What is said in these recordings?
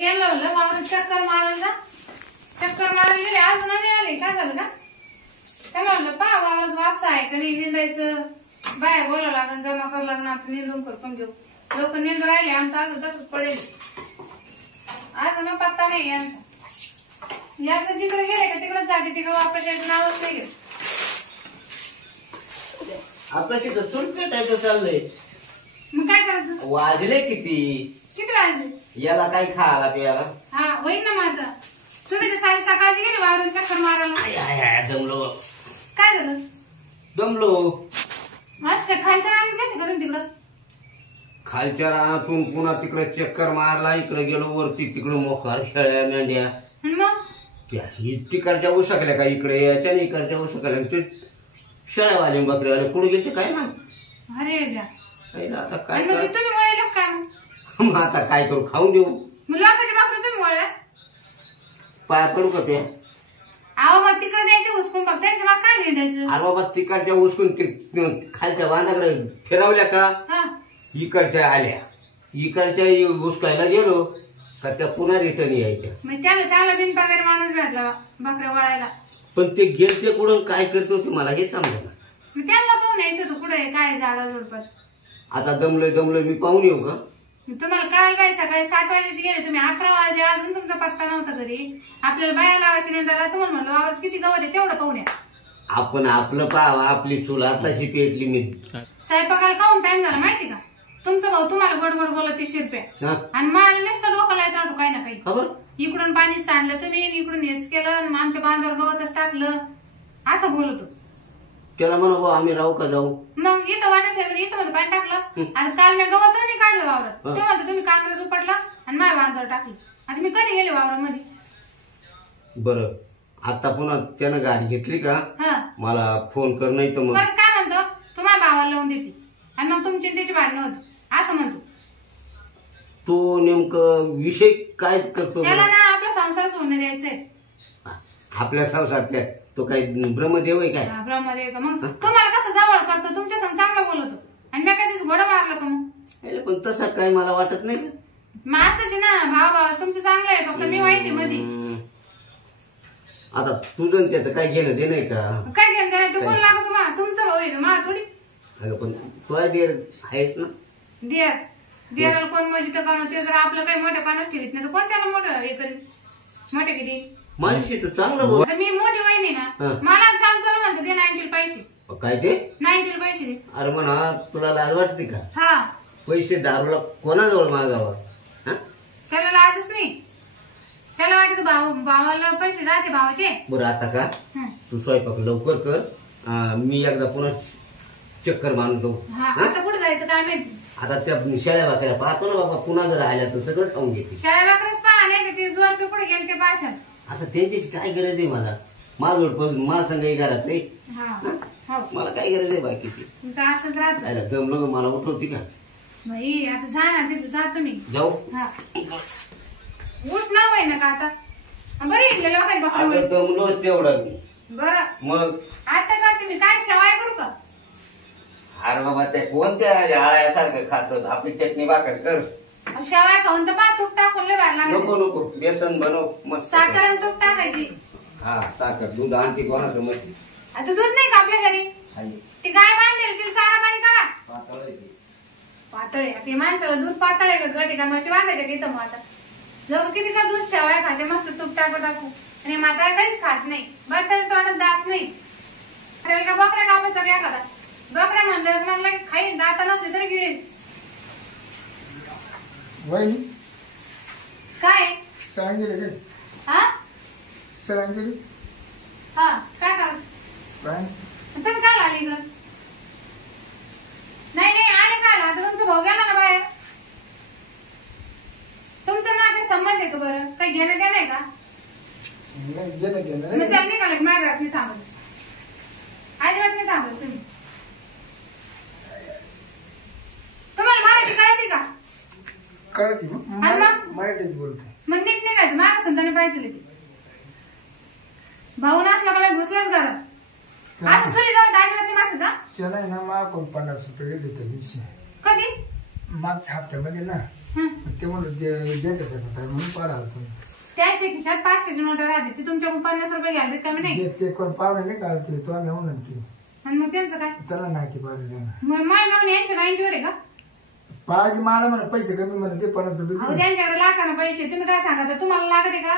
यायला म्हणलं वावरात चक्कर मारायला गेले अजून नाही आले. काय झालं का त्याला म्हणलं पहा वावरात वापस आहे का नाही निंदायचं बाया बोलावं लागेल जमा करावं लागणार आता निंदून करपून घेऊ. लोक निंद राहिले आमचं अजून तसंच पडेल अजून पत्ता नाही यांचा. एकदा जिकडे गेले का तिकडेच जाते तिकडे वापस यायचं नावच नाही घेत. आता तिथं चूल पेटायचं चाललंय. मग काय करायचं वाजले किती वाजले याला काही खायला प्यायला. हा होईल ना माझा. तुम्ही तर सारी सकाळची गेले वावरून चक्कर मारायला. दमलो काय झालं दमलो. आज काय खायचं राहिलं घेते करून तिकडं खालच्या रानातून पुन्हा तिकडे चक्कर मारला. इकडे गेलो वरती तिकडे मोकार शेळ्या मेंढ्या मग त्या तिकडच्या उसकल्या का इकडे याच्या इकडच्या उसकल्या ते शेळ्यावाले बकरीवाले पुढे गेले काय ना. अरे द्या आता काय तुम्ही वळले काय मग आता काय करू खाऊन देऊ. मग लोकांची बापरे तुम्ही वळल्या पाया करू का त्या. अहो मग तिकडे द्यायचे हुसकून बघ त्यांच्या मग काय लिहायचं. अरे बाबा तिकडच्या उसकून खालच्या बांधाकडे फिरवल्या का इकडच्या आल्या. इकडच्या उसकायला गेलो का त्या पुन्हा रिटर्न यायच्या. मग त्याला चांगला बिनपगारी माणूस भेटला बकऱ्या वळायला. पण ते गेलते कुठून काय करतो ते मला हे समजा. मग त्यांना पाहून यायचं तू कुठे काय झाडा झुडपत. आता दमलोय मी पाहून येऊ का. तुम्हाला कळायला पाहिजे सकाळी 7 वाजेची गेले तुम्ही 11 वाजे अजून तुमचा पत्ता नव्हता घरी. आपल्याला बाया लावायची नेंदाला तुम्हाला म्हणलं वावर किती गवत आहे तेवढं पाहून या. आपण आपलं पाहावं आपली चूल आताशी पेटली मी. स्वयंपाकाला काऊन टाइम झाला माहिती का. तुमचा भाऊ तुम्हाला गोड बोलत 30 रुपये आणि मला नुसतं डोकं लायचं काही ना काही. खबर इकडून पाणी सांडलं तुम्ही इकडून हेच केलं आमच्या बांधावर गवतच टाकलं असं बोलतो. त्याला म्हणा आम्ही राहू का जाऊ. मग इथं वाटा शेजारी इथं मध्ये पाणी टाकलं आणि काल मी गवत नाही काढलं वावरात. ते म्हणतो तुम्ही काँग्रेस उपटलं आणि माझ्या बांधावर टाकलं. आता मी कधी गेले वावरामध्ये. बरं आता पुन्हा त्यानं गाडी घेतली का मला फोन कर नाही तर मग परत काय म्हणतो तुम्हाला भावाला लावून देते आणि मग तुमची त्याची भांडणं होती असं म्हणतो. तो नेमकं विषय काय करतो. त्याला ना आपला संसारच होणं द्यायचंय. आपल्या संसारात तो काही ब्रह्मदेव आहे काय. ब्रह्मदेव का मग तुम्हाला कसं जवळ करतो तुमच्या संग चांगला बोलतो आणि मी कधीच घोडं मारलं का मग. पण तसं काही मला वाटत नाही. मग असंच ना भाव तुमचं चांगलं आहे फक्त मी वाईट आहे मध्ये. आता तुझं त्याचं काय घेणं देणं आहे का. काय घेणं देणं ते कोण लागतो तुम्हाला तुमचं भाऊ आहे मला थोडी. अगं पण तुला देर आहेस ना. देराला कोण मजी तर करणं ते जर आपलं काही मोठ्या पाण्यात ठेवीत नाही तर कोण त्याला मोठं हे करेल. मोठे किती माणशी तू चांगलं बोल. मी मोठी वहिनी ना मला चालू म्हणतो दे 90 पैसे. काय ते 90 पैसे दे. अरे म्हणा तुला लाज वाटते का. हा पैसे दारूला कोणाजवळ मागावा. त्याला लाजच नाही. त्याला वाटत भावाला पैसे राहते भावाचे. बरं आता का तू स्वयंपाक लवकर कर. मी एकदा पुन्हा चक्कर मारतो. आता कुठे जायचं काय माहिती. आता त्या शेळ्या बाकऱ्या पाहतो ना बाबा पुन्हा जर आल्या तर सगळं खाऊन घेते. शेळ्या बाकऱ्याच पहा नाही ते जोर पे कुठे गेले ते पाशाल. आता त्यांची काय गरज आहे मला. मला संघही घरात रे मला काय गरज आहे बाकीची. असंच राहत दमलो मला उठवती का. बाई आता जा ना तिथं जा तुम्ही जाऊ. उठ ना होय ना का आता बरं लोकांनी दमलो तेवढं मी. बरं मग आता का तुम्ही काय शेवाय करू का. अरे बाबा ते कोणत्या आळ्यासारखं खात आपली चटणी भाकर कर. शेवाय खाऊन तर पहा तूप टाकून लय भारी लागत. नको बेसन बनव मग साखर आणि तूप टाकायची. हा साखर दूध आणते कोणाचं मग. आता दूध नाही का आपल्या घरी. ती गाय बांधेल तिला चारा पाणी करा. पातळ आहे ते माणसाला दूध पातळ आहे का गट का म्हशी बांधायचे का इथं. मग आता लोक किती का दूध शेवाय खाते मस्त तूप टाकू आणि म्हातारा काहीच खात नाही. बरं तरी तोंडात दात नाही. त्याला का बकऱ्या कापायचा रे एखादा. बकऱ्या म्हणलं म्हणलं खाई दाता नसले तरी गिळील. काय सांगितलं काय करा तुम्ही काय आले इकडं. नाही आले काय आता तुमचा भाऊ गेला ना बाहेर. तुमचं ना काही संबंध आहे का बरं काही घेणं देणं आहे का. चल निघाल माझ्या घरात नाही थांबत अजिबात नाही थांबत तुम्ही. तुम्हाला मराठी कळते का. कळते मराठीच बोलतो. मग नीट निघायचं माग सुद्धा पाहिजे ते. भाऊ नसला का घुसलाच घरात असं तुझी जाऊन अजिबात नाही मागचं जा. त्याला ना मागून 50 रुपये गेले त्या दिवशी कधी मागच्या हप्त्यामध्ये ना हं. ते म्हणलं जेंट्याचं काय म्हणून पार आलो त्याच्या खिशात 500ची नोट राहते ती तुमच्या 50 रुपये घ्याल कमी नाही. ते कोण पाहुणे नाही का ते तो आम्ही म्हणून ते आणि मग त्यांचं काय त्याला नाकी पाहिजे त्यांना मग माय मिळून यांच्या 90 वर आहे का? पाहिजे मला म्हणा पैसे कमी म्हणा ते 50 रुपये अहो त्यांच्याकडे लाखाना पैसे तुम्ही काय सांगा तुम्हाला लागत आहे का?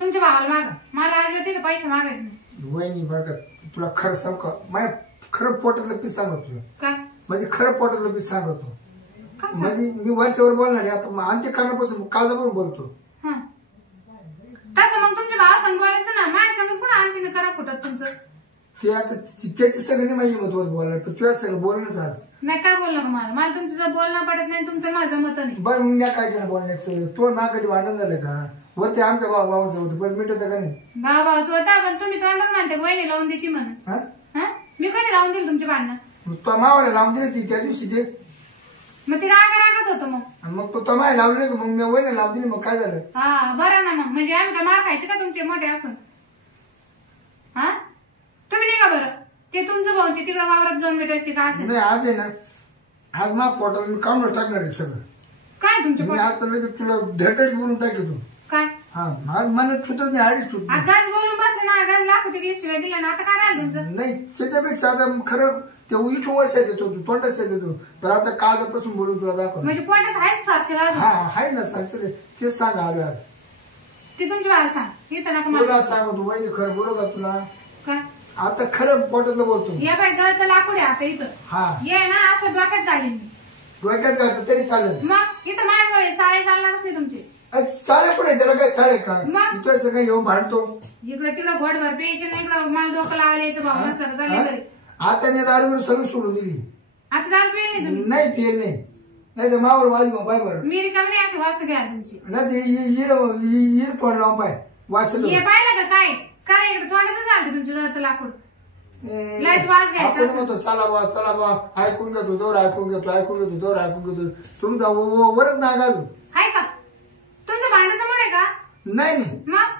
तुमच्या भावाला मागा मला आज तिथे पैसे मागायचे नाही. वहिनी बघा तुला खरं सांग का माझ्या खरं पोटातलं पीस सांगतो काय म्हणजे खरं पोटातलं पीस सांगतो काय म्हणजे मी वरच्यावर बोलणार आहे आता आमच्या कानापासून काळजापासून बोलतो. हं. तसं मग तुमच्या भावा संग बोलायचं ना माझ्या संगच कुठं आणखीन करा फुटत तुमचं. ते आता त्याची सगळं नाही माझी मत बोलायला पण तुझ्या सगळं बोलणं झालं नाही काय बोललं का मला तुमचं जर बोलणं पडत नाही तुमचं माझं मत नाही. बरं मी काय केलं बोलण्याचं तो ना कधी भांडण झालं का होते आमच्या भावाचं होतं पण मिठाचं का नाही भावा स्वतः पण तुम्ही तोंडात म्हणते वहिनी लावून देते म्हणून. हा हं? मी कधी लावून दिली तुमची भांडणं? मग तो मावाला लावून दिली ती त्या दिवशी ते मग ती रागत होतं मग. आणि मग तो माय लावली का मग मी वहिनी लावून दिली मग काय झालं. हा बरं ना मग म्हणजे आम्ही काय मार खायचे का तुमचे मोठे असून? हा तुम्ही नाही का बरं ते तुमचं भाऊ ते तिकडं वावरात जाऊन भेटायचे का असेल? नाही आज आहे ना आज मा पोटाला मी काढूनच टाकणार आहे सगळं. काय तुमच्या मी आता लगेच तुला धडधडीत बोलून टाकी तू. काय हा आज मला सुधरत नाही आडीच सुट आगाज बोलून बसले ना आगाज लाखो तिकडे शिवाय दिल्या ना आता काय राहिलं तुमचं? नाही त्याच्यापेक्षा आता खरं ते इथं वर्षात येतो तू तोंडात येतो तर आता काळजापासून बोलून तुला दाखव. म्हणजे पोटात आहेच साक्षी अजून हा आहे ना सांगते तेच सांग आलो आज ते तुमची भाला सांग इथं नका तुला मला. सांगतो वहिनी खरं बोलू का तुला काय आता खरं पोटातलं बोलतो. या बाय गळत लाकूड आहे आता इथं हा ये ना असं डोक्यात घालीन मी. डोक्यात घालतो तरी चालेल. मग इथं माझ्या चाळे चालणारच नाही तुमचे. चाले पुढे त्याला काय चालेल का मग? तू असं काही येऊन भांडतो. इकडं तिकडं घोडभर प्यायचे नाही इकडं मला डोकं लावायला यायचं भाऊ नसतं चालले तरी. आता मी दारू सगळी सोडून दिली आता दारू पिली नाही तुम्ही? नाही पेल नाही तर मावर वाजू मग पाय बरं मी रिकामी नाही अशी वास घ्या तुमची. नाही ते इड तोंड लावून पाय वाचलं. हे पाहिलं का काय इकडे तोंडातच घालते तुमची जळतं लाकूड. लयच वास घ्यायचा आपण असं. म्हणतो चला बा ऐकून घेतो दोर ऐकून घेतो तुमचा वरच ना घालू. आहे का तुमचं भांड्याचं मुळे का? नाही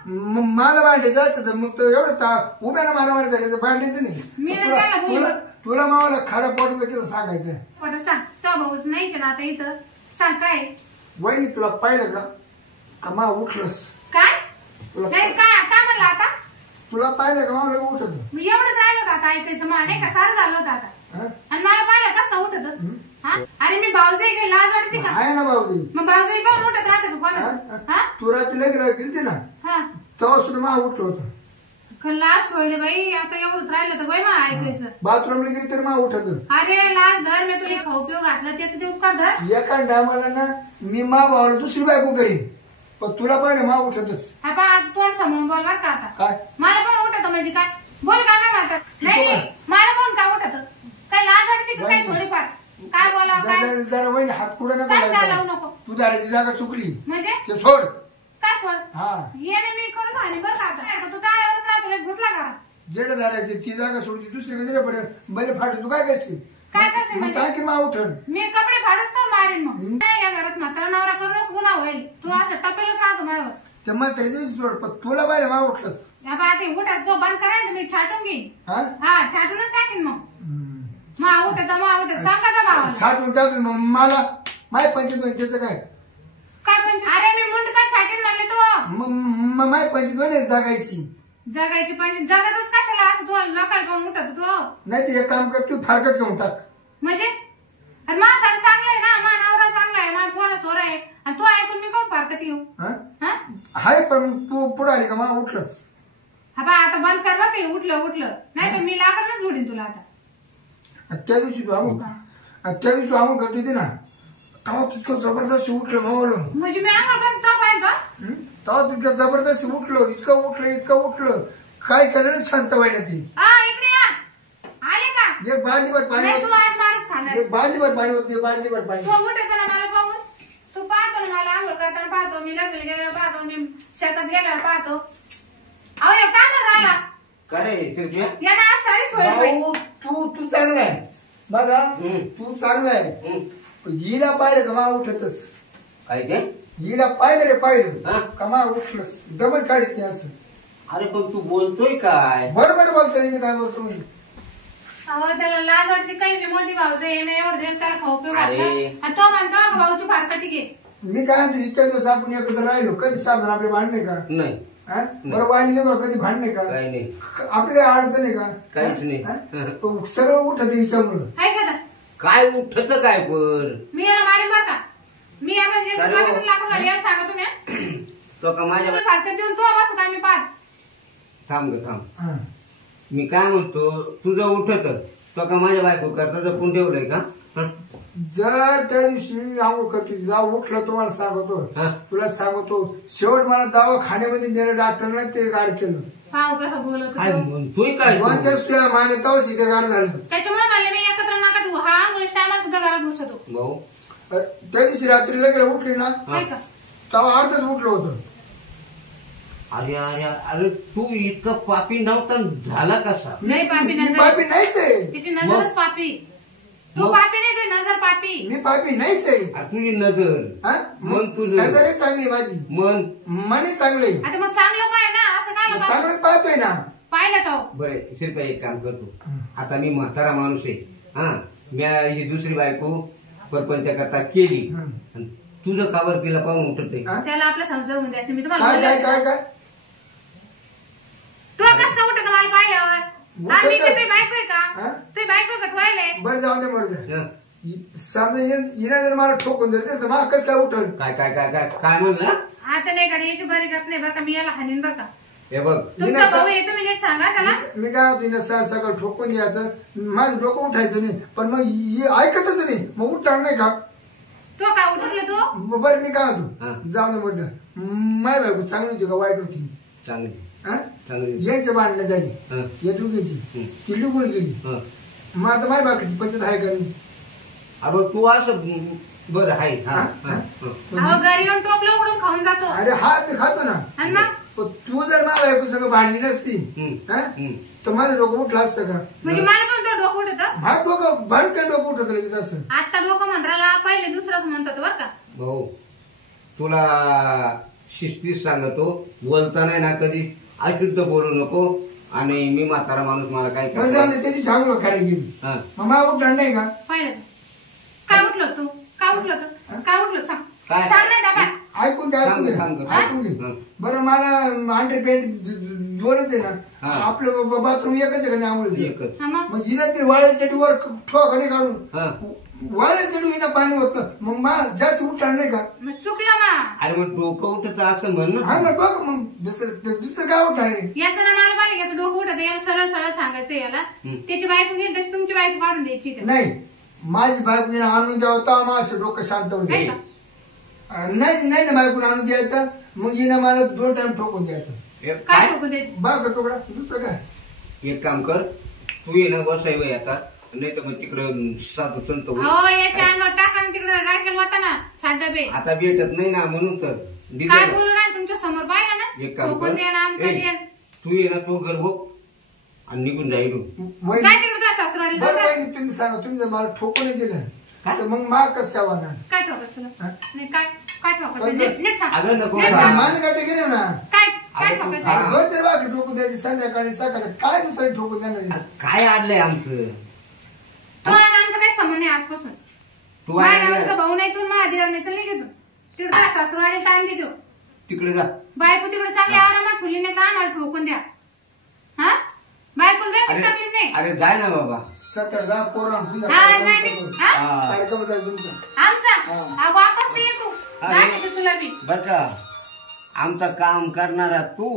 मग मला भांडे जायचं तर मग तो एवढं उभ्याला मारामारी झाली तर भांडायचं मी नाही. नाही त्याला बोललो. तुला मावाला खरं पडलं की सांगायचं. पटत सांग तो भाऊ नाहीच ना आता इथं सांग काय वहिनी तुला पाहिलं का मा उठलंस काय तुला नाही काय म्हणलं आता? तुला पाहिलं का मावलं उठत. मी एवढंच राहिलं होतं आता ऐकायचं मला नाही का सारं झालं होतं आता. आणि मला पाहिलं कसं उठत. हा अरे मी भाऊजाई काही लाज वाटते का? आहे ना भाऊ मग भाऊजाई पण उठत राहतं का कोणाचं? हा तू रात्री गेलती ना हा तेव्हा सुद्धा मा उठलं होतं. लाज सोडले बाई आता एवढंच राहिलं तर बाई मग ऐकायचं. बाथरूमला गेली तरी मा उठत. अरे लाज धर मी तुला खाऊ पिऊ घातलं त्याचं ते उपकार धर. एका टायमाला ना मी मा भावाला दुसरी बायको करीन पण तुला पाहिजे मा उठतच. हा पा तोंड समोरून बोल बर का आता. काय मला पण उठत म्हणजे काय बोल काय नाही म्हणतात. नाही मला पण काय उठत काय लाज वाटते का काय थोडीफार काय बोलावं काय जरा वहिनी हात कुठं काय काय लावू नको नको तू दाराची जागा चुकली म्हणजे ते सोड. काय सोड हा ये नाही मी खरं सांगेन बरं का आता तू टाळ्यावरच राहतो लय घुसला का? जेड दाराची ती जागा सोडली दुसरीकडे जेड पडेल बैल फाट तू काय करशील. काय करशील म्हणजे? काय की मा उठल मी कपडे फाडूच तर मारेन मग. नाही या घरात म्हातारा नवरा करूनच गुन्हा होईल. तू असं टपेलच राहतो माझ्यावर. ते मला त्याच्या सोड पण तुला पाहिजे मा उठलंस. या बा ते उठत तो बंद करायचं मी छाटून घेईन. हा हा छाटूनच टाकीन मग. मा उठत सांगा का भावाला? छाटून टाकलं मग मला माय 25 त्याचं काय काय पण अरे मी मुंड काय छाटीन म्हणले तू माय 25 जागायची जगायची पण जगातच कशाला असं तू लोकांना पण उठत तू नाही ते एक काम कर तू फारकत घेऊन टाक. म्हणजे अरे मा सारं चांगलं आहे ना मा नवरा चांगला आहे मा पोरं सोर आहे आणि तू ऐकून मी कोण फारकत येऊ? हा हाय पण तू पुढे आली का मा उठलंस. हा बा आता बंद कर बघ उठलं नाही तर मी लाकडच जोडीन तुला आता. त्या दिवशी तू आंघोळ करत होती ना तेव्हा तितकं जबरदस्त उठलं मावलं. म्हणजे मी आंघोळ करत तो पाहिजे तेव्हा तितकं जबरदस्त इतकं उठलं काय केलं शांत व्हायला ती. इकडे या आले का? एक बादलीभर पाणी नाही, तू आज मारच खाणार. एक बादलीभर पाणी होते बादलीभर पाणी. तू उठत ना मला पाहून तू पाहतो ना मला आंघोळ करताना पाहतो मी लग्न गेल्यावर पाहतो मी शेतात गेल्यावर पाहतो. अहो हे काय म्हणून राहिला काय शिरप्या या ना आज सारी सोय होईल. भाऊ तू चांगला आहे बघा तू चांगला आहे. हिला पाहिलं का मा उठतच काय ते हिला पाहिलं रे हा? पाहिलं कमा उठलंस दमच काढत नाही असं. अरे पण तू बोलतोय काय? बरोबर बोलतोय मी काय बोलतो. अहो त्याला लाज वाटते काही मी मोठी भाऊ मी एवढं दिवस त्याला खाऊ पिऊ घातलं अरे. आणि तो म्हणतो भाऊ तू फारकती घे. मी काय म्हणतो, इतक्या दिवस आपण एकत्र राहिलो, कधी साबण आपले भांडणे का? नाही हा? बरं वाणी कधी भांडणे का? काही नाही, आपल्या अडचण आहे का? काहीच नाही. हा? सर्व उठत हिच्यामुळं. आहे का काय उठत काय पण मी याला मारेन बरं का? मी या म्हणजे लाकूड घाली याला सांगा तुम्ही तो का माझ्या फारकत देऊन तो बस काय मी पाहत. थांब ग थांब. हा. मी काय म्हणतो, तुझं उठत तो का माझ्या बायको करता जपून ठेवलंय का? हं? जर त्या दिवशी आंघोळ करतो जाऊ उठलं तुम्हाला सांगतो, हा. तुला सांगतो, शेवट मला दवाखान्यामध्ये नेलं डॉक्टरने, ते गाड केलं. पाहू कसं बोलत काय होतो. म्हणतोय काय तू? दोन चार माने तवच इथे गाड झालं. त्याच्यामुळे म्हणले मी एकत्र नका ठेवू. हा अंगुलिश टायमा सुद्धा घरात घुसतो. भाऊ त्या दिवशी रात्री लगेच उठली ना, आहे का? तेव्हा अर्धच उठलं होतं. अरे अरे अरे तू इतका पापी नव्हता, झाला कसा? नाही पापी मी नजर, पापी नाहीच आहे. तिची नजरच पापी. तू मग? पापी नाही, तुझी नजर पापी. मी पापी नाहीच आहे. अरे तुझी नजर, हा? मन तुझं. नजरही चांगली आहे माझी, मन मनही चांगले. आता मग चांगलं पाय ना, असं काय पाहिलं? चांगलंच पाहतोय ना. पाहिलं का? बरं शिरप्या एक काम करतो, आता मी म्हातारा माणूस आहे, हा मी ही दुसरी बायको परपंच करता केली, आणि तुझं कावर तिला पाहून उठत आहे. हा? त्याला आपला संसार होऊन द्यायचं. मी तुम्हाला काय काय बोलले काय होते. काय तू कसं काय उठत मला पाहिल्यावर? हा, मी काय तुझी बायको आहे का? हा? तुझी बायको का ठेवायला? बरं जाऊ दे मरू दे. हं? सामने हिरा जर मला ठोकून देते तर मला कसं काय उठल? काय काय काय काय काय म्हणलं? आता नाही गाडी याची बरी करत नाही बरं का, मी याला हानीन बरं का. हे बघ, तुमचा भाऊ आहे, तुम्ही नीट सांगा त्याला. मी काय तिने सगळं ठोकून द्यायचं, माझं डोकं उठायचं नाही, पण मग हे ऐकतच नाही, मग उठणार नाही का? तो काय उठवलं तू? बरं मी काय हा. होतो, जाऊ दे मरू माय बायको चांगली होती का वाईट होती? चांगली हा? चांगली. यांच्या भांडणं झाली, हं, या दोघीची, हं, ती लिहून गेली. हं. मग आता माय बाकीची पंचायत आहे का नाही? अरे तू असं बरं आहे. हा, हा? हा, हं. अहो घरी येऊन टोपलं उघडून खाऊन जातो. अरे हा मी खातो ना, आणि मग पण तू जर माझ्या बायको सगळं भांडली नसती, हं, हा? हं. तर माझं डोकं उठलं असतं का? म्हणजे मला पण तो डोकं उठत. हा डोकं भांडकं डोकं उठत लगेच असं. आता डोकं म्हणराला पहिले दुसराच म्हणतात बरं का. भाऊ तुला शिस्तीच सांगतो, बोलता नाही ना कधी अशुद्ध बोलू नको, आणि मी म्हातारा माणूस, मला काय बरं जाऊ दे, त्याची सांगू खाली गेली, हा. मग मला उठणार नाही का? पाहिलं काय उठलं तू? काय उठलं तू? काय उठलं? सांग काय? सांग नाही दाबा. ऐकून घे, ऐकून घे, थांब, थांब. ऐकून घे. हं. बरं मला अंडर पॅन्ट दोनच आहे ना, हा. आपलं बाथरूम एकच आहे का नाही आंघोळीचं? एकच. हा मग मग हिला ते वाळ्याच्या वर ठोकाने काढून हा. वाळ्याच्या हिला पाणी होतं, मग मला जास्त उठणार नाही का? मग चुकलं मा. अरे मग डोकं उठत असं म्हण हा ना. ना डोकं, मग दुसरं काय उठणार नाही. याचं ना मला बालिकाचं डोकं उठत. याला सरळ सरळ सांगायचं याला. हं. त्याची बायको गेली तशी तुमची बायको काढून द्यायची इथे. नाही, माझी बायको आणून द्यावं तेव्हा माझं डोकं शांत होईल. आहे का? नाही नाही ना बायकोला आणून द्यायचं, मग हिनं मला 2 टाइम ठोकून द्यायचं. हे काय काय? ठोकून द्यायची? बघ तुकडा दुसरं काय? एक काम कर, तू ये ना वसाई वय आता, नाही तर मग तिकडं साधू संत होईल. हो याच्या अंगावर टाका आणि तिकडे राखेल होता ना 60 डबे. आता भेटत नाही ना, म्हणून तर काय डिझाईन. बोलू राहिले तुमच्या समोर पाहिलं ना. एक काम ठोकून कर, द्या ना आमचं ए, द्या. तू ये ना, तू घर बघ आणि निघून जाईल. वहिनी, काय तिकडे तुझ्या सासरवाडी बरं जाता? वहिनी तुम्ही सांगा, तुम्ही जर मला ठोकून दिलं काय? तर मग माग कसं काय वाहणार? काय ठोकायचं तुला? हा? नाही काय काय ठोकायचं? पण- नीट सांग. अगं नको नीट सांग. सांग. मान काटे गेले ना, काय काय अगं तू ठोकायचं? हा. बरं तर बाकी ठोकून द्यायची संध्याकाळी सकाळी, काय दुसरं ठोकून देणार? काय आणलंय आमचं? तो आणि आमचा काही संबंध नाही आजपासून. तू माझ्या आहे नावाचा भाऊ नाही तू माझ्या दिराने चल नाही घेतो. तिकडे काय सासरवाडी ताण देतो. तिकडे जा. बायको तिकडे चांगली आरामात फुली नाही तर आम्हाला ठोकून द्या. हा बायको जर अरे तकलीफ नाही. अरे जाय ना बाबा. 7-10 पोरं हा नाही नाही. हा? हा. कार्यक्रम झाला तुमचा. आमचा हा. हा वापस नाही ये तू. अरे. दाखवते तुला बी. बर का, आमचं काम करणारा तू.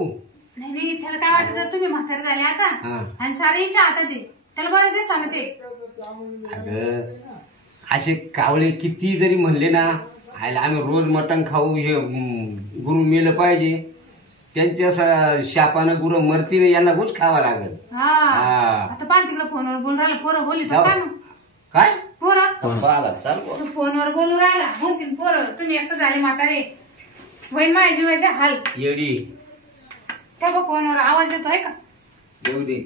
नाही नाही त्याला काय वाटत तुम्ही म्हातारे झाले आता हा. आणि सारे इच्छा आता ते त्याला बरं ते सांगते. अगं असे कावळे किती जरी म्हणले ना, आयला आम्ही रोज मटण खाऊ, हे गुरु मेलं पाहिजे, त्यांच्या शापानं गुरु मरतील, यांना गुच खावा लागल. हा आता पान तिकडे फोनवर बोलून राहिला. पोरं बोलली तो काय मग? काय पोरं पाहिला चाल बुवा. तू फोनवर बोलू राहिला. बोलतील पोरं तुम्ही एकटं झाले म्हातारे. वैन माझ्या जीवाचे हाल. येडी त्या फोनवर आवाज येतो आहे का? येऊ दे.